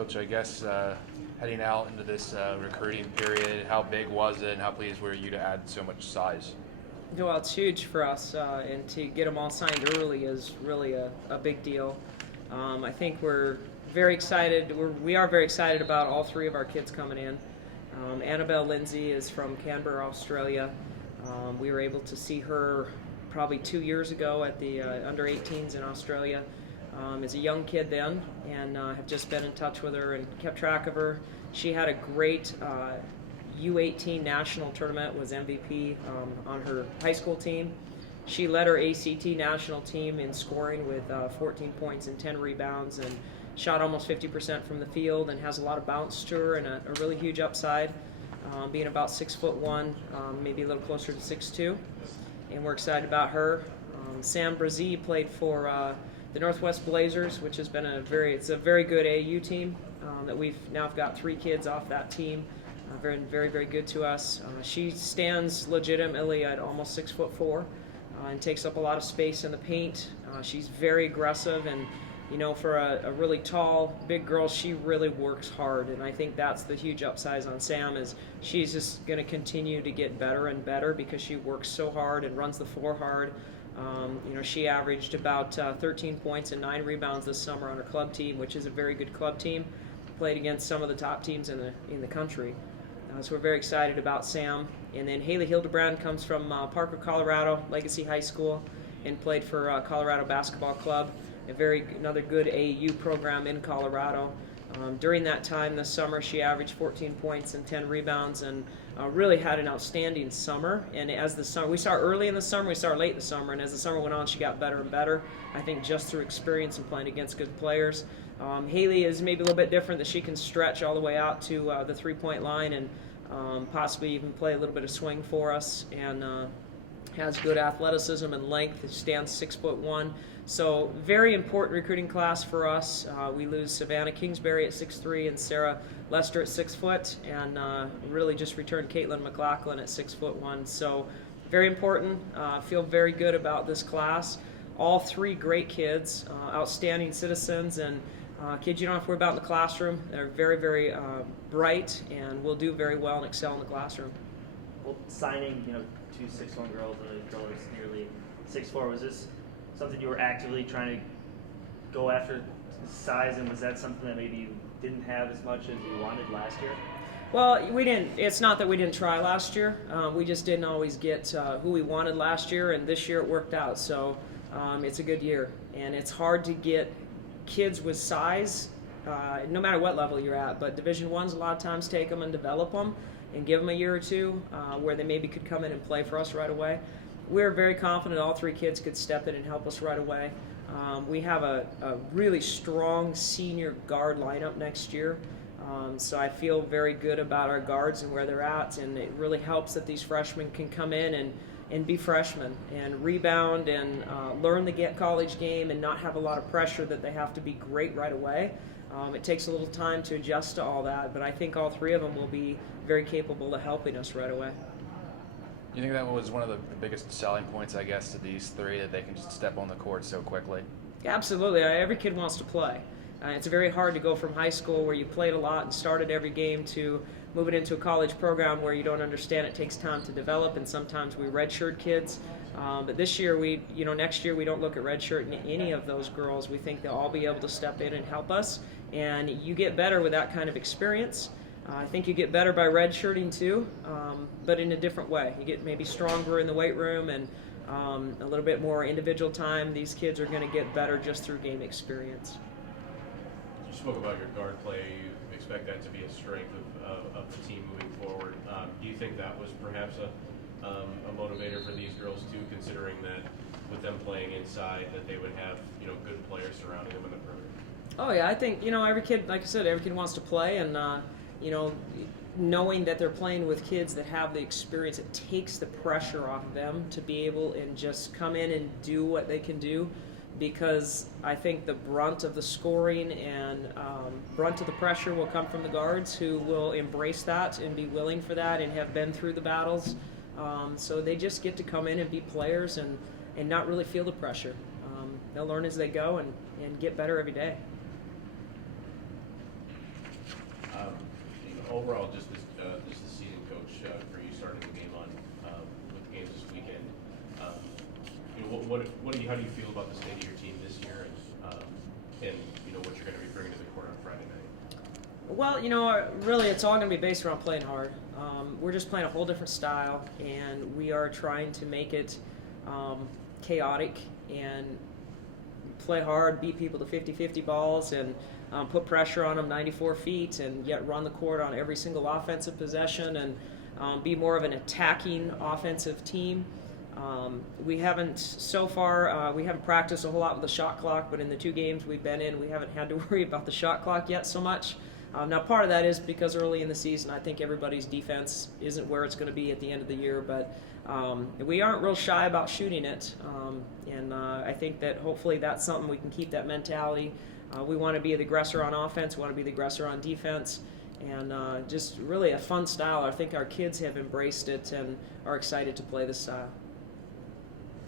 Coach, I guess heading out into this recruiting period, how big was it and how pleased were you to add so much size? Well, it's huge for us, and to get them all signed early is really a big deal. I think we're very excited. We are very excited about all three of our kids coming in. Annabelle Lindsay is from Canberra, Australia. We were able to see her probably 2 years ago at the under 18s in Australia. As a young kid then, and have just been in touch with her and kept track of her. She had a great U18 national tournament, was MVP on her high school team. She led her ACT national team in scoring with 14 points and 10 rebounds, and shot almost 50% from the field, and has a lot of bounce to her and a really huge upside, being about 6'1", maybe a little closer to 6'2", and we're excited about her. Sam Brizzy played for the Northwest Blazers, which has been a very good AAU team that we've now got 3 kids off that team. Very good to us. She stands legitimately at almost 6'4", and takes up a lot of space in the paint. She's very aggressive, and for a really tall, big girl, she really works hard, and I think that's the huge upside on Sam, is she's just going to continue to get better and better because she works so hard and runs the floor hard. She averaged about 13 points and 9 rebounds this summer on her club team, which is a very good club team. Played against some of the top teams in the country. So we're very excited about Sam. And then Hayley Hildebrand comes from Parker, Colorado, Legacy High School, and played for Colorado Basketball Club, another good AAU program in Colorado. During that time this summer, she averaged 14 points and 10 rebounds, and really had an outstanding summer. And as the summer, we start early in the summer, we start late in the summer, and as the summer went on, she got better and better. I think just through experience and playing against good players. Haley is maybe a little bit different, that she can stretch all the way out to the three-point line and possibly even play a little bit of swing for us, and has good athleticism and length. She stands 6'1". So very important recruiting class for us. We lose Savannah Kingsbury at 6'3" and Sarah Lester at 6 foot, and really just returned Caitlin McLaughlin at 6'1". So very important. Feel very good about this class. All 3 great kids, outstanding citizens, and kids you don't have to worry about in the classroom. They're very bright, and will do very well and excel in the classroom. Well, signing 2 6'1" girls and a girl who's nearly 6'4", was this something you were actively trying to go after size, and was that something that maybe you didn't have as much as you wanted last year? Well, we didn't. It's not that we didn't try last year. We just didn't always get who we wanted last year, and this year it worked out. So it's a good year, and it's hard to get kids with size, no matter what level you're at. But Division I's a lot of times take them and develop them and give them a year or two where they maybe could come in and play for us right away. We're very confident all 3 kids could step in and help us right away. We have a really strong senior guard lineup next year. So I feel very good about our guards and where they're at, and it really helps that these freshmen can come in and be freshmen and rebound and learn the college game and not have a lot of pressure that they have to be great right away. It takes a little time to adjust to all that, but I think all 3 of them will be very capable of helping us right away. You think that was one of the biggest selling points, I guess, to these 3, that they can just step on the court so quickly? Absolutely. Every kid wants to play. It's very hard to go from high school, where you played a lot and started every game, to moving into a college program where you don't understand. It takes time to develop, and sometimes we redshirt kids. But this year, next year, we don't look at redshirt in any of those girls. We think they'll all be able to step in and help us, and you get better with that kind of experience. I think you get better by redshirting too, but in a different way. You get maybe stronger in the weight room and a little bit more individual time. These kids are going to get better just through game experience. You spoke about your guard play. You expect that to be a strength of the team moving forward. Do you think that was perhaps a motivator for these girls too, considering that with them playing inside, that they would have good players surrounding them in the perimeter? Oh yeah, I think every kid, like I said, every kid wants to play, and knowing that they're playing with kids that have the experience, it takes the pressure off them to be able and just come in and do what they can do, because I think the brunt of the scoring and brunt of the pressure will come from the guards, who will embrace that and be willing for that and have been through the battles. So they just get to come in and be players and not really feel the pressure. They'll learn as they go and get better every day. overall, just the season, coach, for you starting the game on with the games this weekend. How do you feel about the state of your team this year, and what you're going to be bringing to the court on Friday night? Well, really, it's all going to be based around playing hard. We're just playing a whole different style, and we are trying to make it chaotic and play hard, beat people to 50-50 balls, and put pressure on them 94 feet, and yet run the court on every single offensive possession, and be more of an attacking offensive team. We haven't practiced a whole lot with the shot clock, but in the 2 games we've been in, we haven't had to worry about the shot clock yet so much. Now, part of that is because early in the season, I think everybody's defense isn't where it's going to be at the end of the year, but we aren't real shy about shooting it, and I think that hopefully that's something we can keep that mentality. We want to be the aggressor on offense, we want to be the aggressor on defense, and just really a fun style. I think our kids have embraced it and are excited to play this style.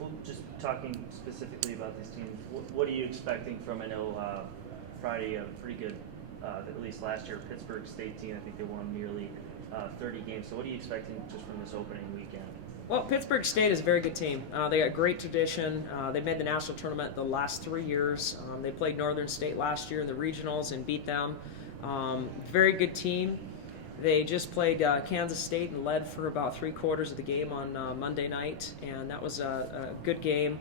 Well, just talking specifically about these teams, what are you expecting from, I know Friday, a pretty good, at least last year, Pittsburgh State team, I think they won nearly 30 games. So what are you expecting just from this opening weekend? Well, Pittsburgh State is a very good team. They got great tradition. They made the national tournament the last 3 years. They played Northern State last year in the regionals and beat them. Very good team. They just played Kansas State and led for about 3/4 of the game on Monday night, and that was a good game.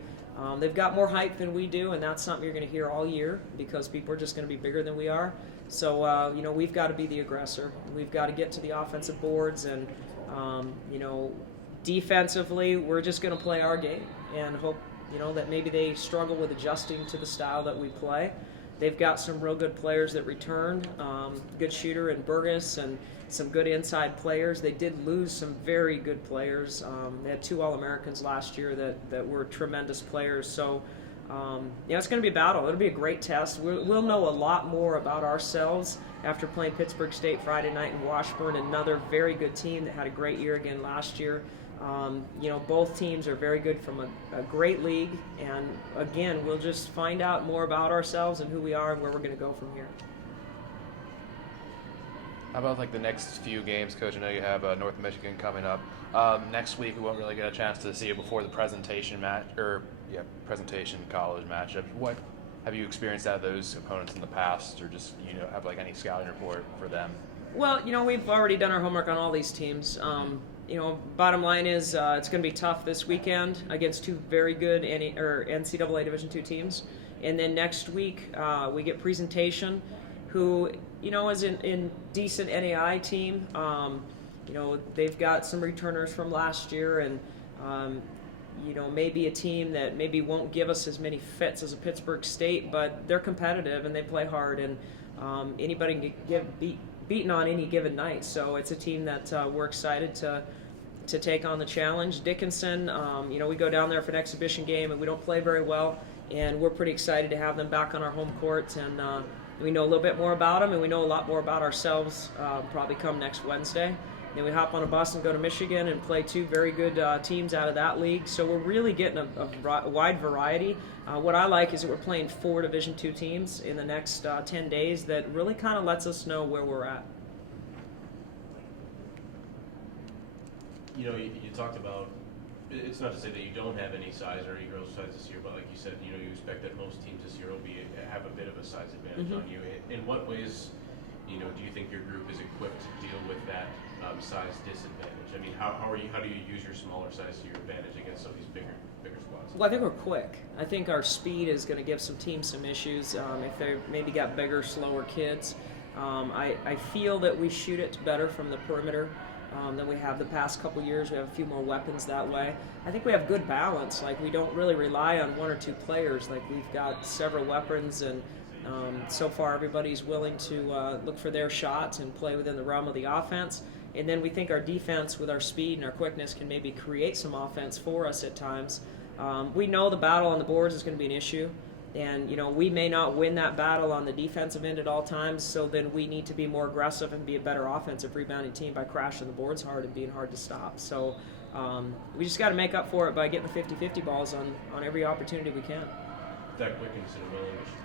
They've got more hype than we do, and that's something you're going to hear all year because people are just going to be bigger than we are. So, we've got to be the aggressor. We've got to get to the offensive boards, and, defensively, we're just going to play our game and hope, that maybe they struggle with adjusting to the style that we play. They've got some real good players that returned, good shooter in Burgess and some good inside players. They did lose some very good players. They had 2 All-Americans last year that were tremendous players. So, it's going to be a battle. It'll be a great test. We'll know a lot more about ourselves after playing Pittsburgh State Friday night in Washburn, another very good team that had a great year again last year. Both teams are very good from a great league, and again, we'll just find out more about ourselves and who we are and where we're going to go from here. How about the next few games, Coach? I know you have North Michigan coming up. Next week we won't really get a chance to see it before the presentation college matchup. What have you experienced out of those opponents in the past, or just have any scouting report for them? Well, we've already done our homework on all these teams. Bottom line is it's going to be tough this weekend against 2 very good NCAA Division II teams. And then next week we get Presentation, who, is in decent NAI team. They've got some returners from last year, and, maybe a team that maybe won't give us as many fits as a Pittsburgh State, but they're competitive and they play hard, and anybody can get beaten on any given night. So it's a team that we're excited to take on the challenge. Dickinson, we go down there for an exhibition game and we don't play very well, and we're pretty excited to have them back on our home court, and we know a little bit more about them, and we know a lot more about ourselves probably come next Wednesday. Then we hop on a bus and go to Michigan and play 2 very good teams out of that league. So we're really getting a wide variety. What I like is that we're playing 4 Division II teams in the next 10 days that really kind of lets us know where we're at. You talked about, it's not to say that you don't have any size or any girls size this year, but like you said, you expect that most teams this year will have a bit of a size advantage on you. In what ways, do you think your group is equipped to deal with that size disadvantage? I mean, how do you use your smaller size to your advantage against some of these bigger squads? Well, I think we're quick. I think our speed is going to give some teams some issues if they maybe got bigger, slower kids. I feel that we shoot it better from the perimeter than we have the past couple years. We have a few more weapons that way. I think we have good balance. We don't really rely on 1 or 2 players. We've got several weapons, and so far everybody's willing to look for their shots and play within the realm of the offense. And then we think our defense, with our speed and our quickness, can maybe create some offense for us at times. We know the battle on the boards is going to be an issue. And, we may not win that battle on the defensive end at all times, so then we need to be more aggressive and be a better offensive rebounding team by crashing the boards hard and being hard to stop. So we just got to make up for it by getting the 50-50 balls on every opportunity we can. That quickness and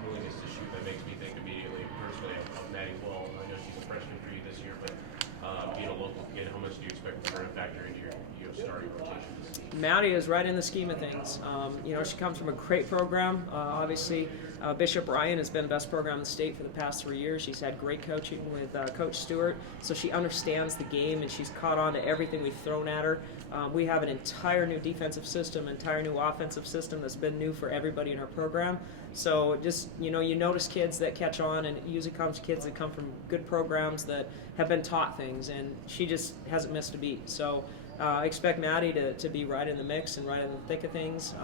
willingness to shoot, that makes me think immediately, personally, of Maddie Wall. I know she's a freshman for you this year, but local kid, how much do you expect her to factor into your starting rotation this season? Maddie is right in the scheme of things. She comes from a great program. Obviously, Bishop Ryan has been the best program in the state for the past 3 years. She's had great coaching with Coach Stewart, so she understands the game and she's caught on to everything we've thrown at her. We have an entire new defensive system, entire new offensive system that's been new for everybody in our program. So just, you notice kids that catch on, and it usually comes kids that come from good programs that have been taught things, and she just hasn't missed a beat. So I expect Maddie to be right in the mix and right in the thick of things.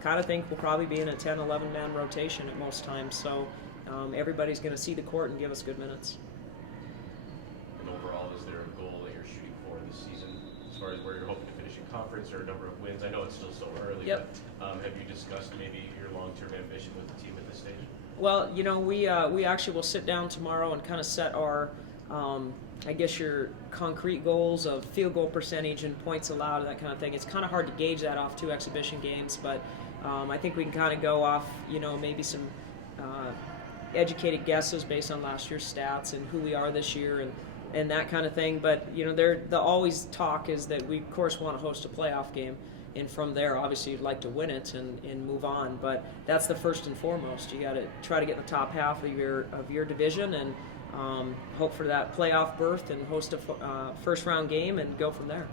Kind of think we'll probably be in a 10, 11-man rotation at most times. So everybody's going to see the court and give us good minutes. And overall, is there a goal that you're shooting for this season as far as where you're hoping to finish in conference or a number of wins? I know it's still so early, Yep. but have you discussed maybe your long-term ambition with the team at this stage? Well, we actually will sit down tomorrow and kind of set our, I guess, your concrete goals of field goal percentage and points allowed and that kind of thing. It's kind of hard to gauge that off 2 exhibition games, but I think we can kind of go off, maybe some educated guesses based on last year's stats and who we are this year and that kind of thing. But, the always talk is that we, of course, want to host a playoff game. And from there, obviously, you'd like to win it and move on. But that's the first and foremost. You got to try to get in the top half of your division and hope for that playoff berth and host a first-round game and go from there.